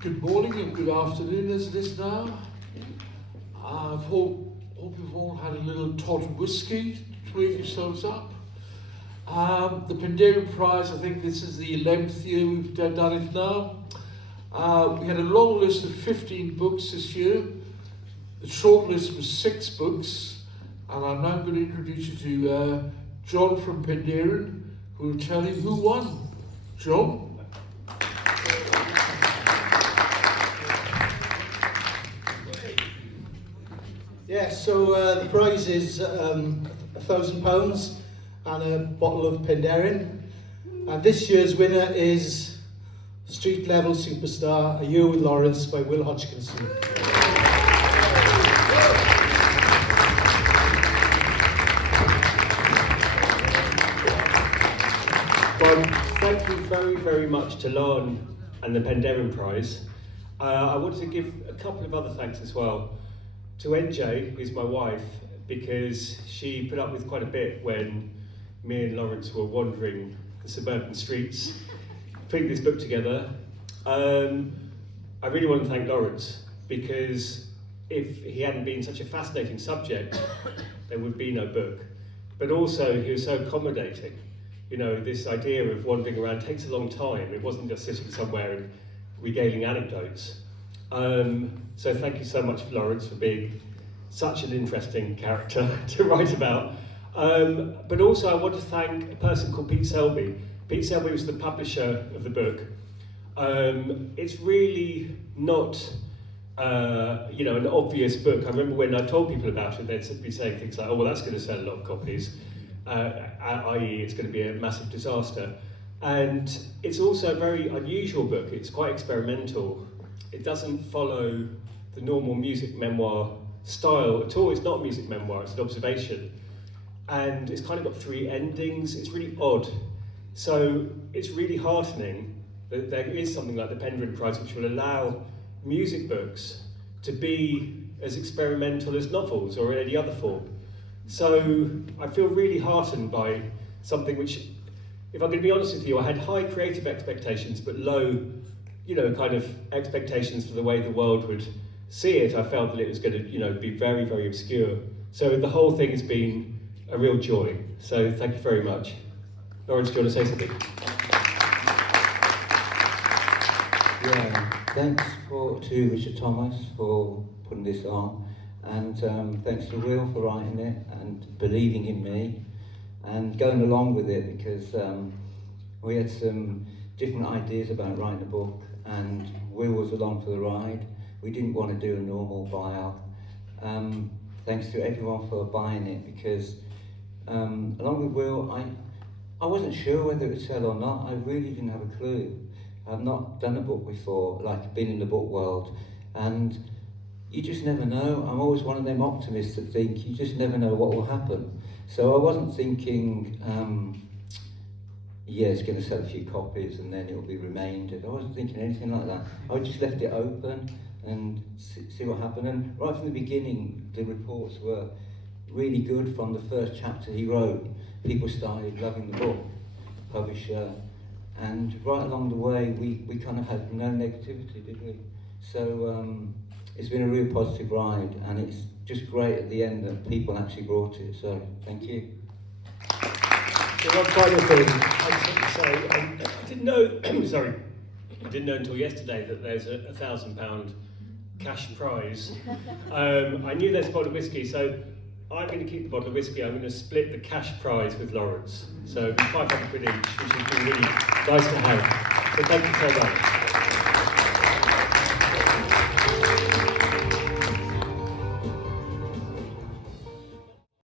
Good morning and good afternoon as it is now. I hope you've all had a little tot whiskey to wake yourselves up. The Penderyn Prize, I think this is the 11th year we've done it now. We had a long list of 15 books this year. The short list was 6 books, and I'm now going to introduce you to John from Penderyn, who will tell you who won. John? Yeah, so the prize is £1,000 and a bottle of Penderyn. And this year's winner is Street Level Superstar, A Year with Lawrence by Will Hodgkinson. Well, thank you very, very much to Lauren and the Penderyn Prize. I wanted to give a couple of other thanks as well. To NJ, who's my wife, because she put up with quite a bit when me and Lawrence were wandering the suburban streets, putting this book together. I really want to thank Lawrence, because if he hadn't been such a fascinating subject, there would be no book. But also, he was so accommodating. You know, this idea of wandering around takes a long time. It wasn't just sitting somewhere and regaling anecdotes. So thank you so much, Lawrence, for being such an interesting character to write about. But also I want to thank a person called Pete Selby. Pete Selby was the publisher of the book. It's really not an obvious book. I remember when I told people about it, they'd be saying things like, oh, well, that's going to sell a lot of copies, i.e. it's going to be a massive disaster. And it's also a very unusual book. It's quite experimental. It doesn't follow the normal music memoir style at all. It's not a music memoir, it's an observation. And it's kind of got 3 endings. It's really odd. So it's really heartening that there is something like the Penderyn Prize which will allow music books to be as experimental as novels or in any other form. So I feel really heartened by something which, if I'm going to be honest with you, I had high creative expectations but low kind of expectations for the way the world would see it. I felt that it was going to, be very, very obscure. So the whole thing has been a real joy. So thank you very much. Lawrence, do you want to say something? Yeah, thanks to Richard Thomas for putting this on, and thanks to Will for writing it and believing in me and going along with it, because we had some different ideas about writing a book, and Will was along for the ride. We didn't want to do a normal buyout. Thanks to everyone for buying it, because along with Will, I wasn't sure whether it would sell or not. I really didn't have a clue. I've not done a book before, like been in the book world, and you just never know. I'm always one of them optimists that think you just never know what will happen. So I wasn't thinking, yeah, it's going to sell a few copies and then it'll be remaindered. I wasn't thinking anything like that. I just left it open and see what happened. And right from the beginning, the reports were really good. From the first chapter he wrote, people started loving the book, publisher, and right along the way, we kind of had no negativity, did we? So it's been a real positive ride, and it's just great at the end that people actually brought it. So thank you. So one final thing I just want to say, I didn't know, sorry, I didn't know until yesterday that there's a £1,000 cash prize. I knew there's a bottle of whiskey, so I'm going to keep the bottle of whiskey. I'm going to split the cash prize with Lawrence. So 500 quid each, which has been really nice to have. So thank you so much.